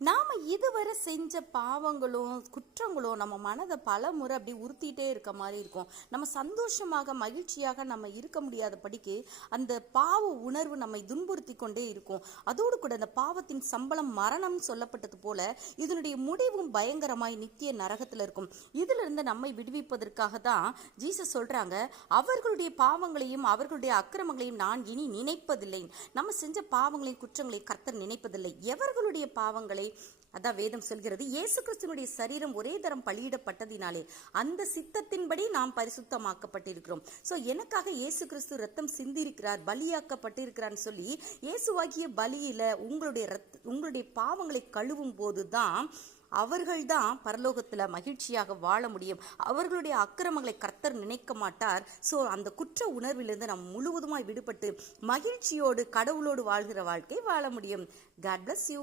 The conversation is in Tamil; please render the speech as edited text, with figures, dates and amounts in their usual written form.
நாம் இதுவரை செஞ்ச பாவங்களும் குற்றங்களும் நம்ம மனதை பல முறை அப்படி உறுத்திட்டே இருக்க மாதிரி இருக்கும். நம்ம சந்தோஷமாக மகிழ்ச்சியாக நம்ம இருக்க முடியாத படிக்கு அந்த பாவ உணர்வு நம்மை துன்புறுத்தி கொண்டே இருக்கும். அதோடு கூட அந்த பாவத்தின் சம்பளம் மரணம் சொல்லப்பட்டது போல இதனுடைய முடிவும் பயங்கரமாய் நித்திய நரகத்தில் இருக்கும். இதுல இருந்து நம்மை விடுவிப்பதற்காக தான் ஜீசஸ் சொல்றாங்க, அவர்களுடைய பாவங்களையும் அவர்களுடைய அக்கிரமங்களையும் நான் இனி நினைப்பதில்லை. நம்ம செஞ்ச பாவங்களையும் குற்றங்களையும் கர்த்தர் நினைப்பதில்லை. எவர்களுடைய பாவங்களை, அதான் வேதம் சொல்கிறது, இயேசு கிறிஸ்துவினுடைய சரீரம் ஒரே தரம் பலியிடப்பட்டதினாலே அந்த சித்தத்தின்படி நாம் பரிசுத்தமாக்கப்பட்டிருக்கிறோம். ஸோ எனக்காக இயேசு கிறிஸ்து ரத்தம் சிந்திருக்கிறார், பலியாக்கப்பட்டிருக்கிறான்னு சொல்லி இயேசுவாகிய பலியில உங்களுடைய பாவங்களை கழுவும் போது தான் அவர்கள்தான் பரலோகத்தில் மகிழ்ச்சியாக வாழ முடியும். அவர்களுடைய அக்கிரமங்களை கர்த்தர் நினைக்க மாட்டார். ஸோ அந்த குற்ற உணர்விலிருந்து நாம் முழுவதுமாய் விடுபட்டு மகிழ்ச்சியோடு கடவுளோடு வாழ்கிற வாழ்க்கை வாழ முடியும். God bless you.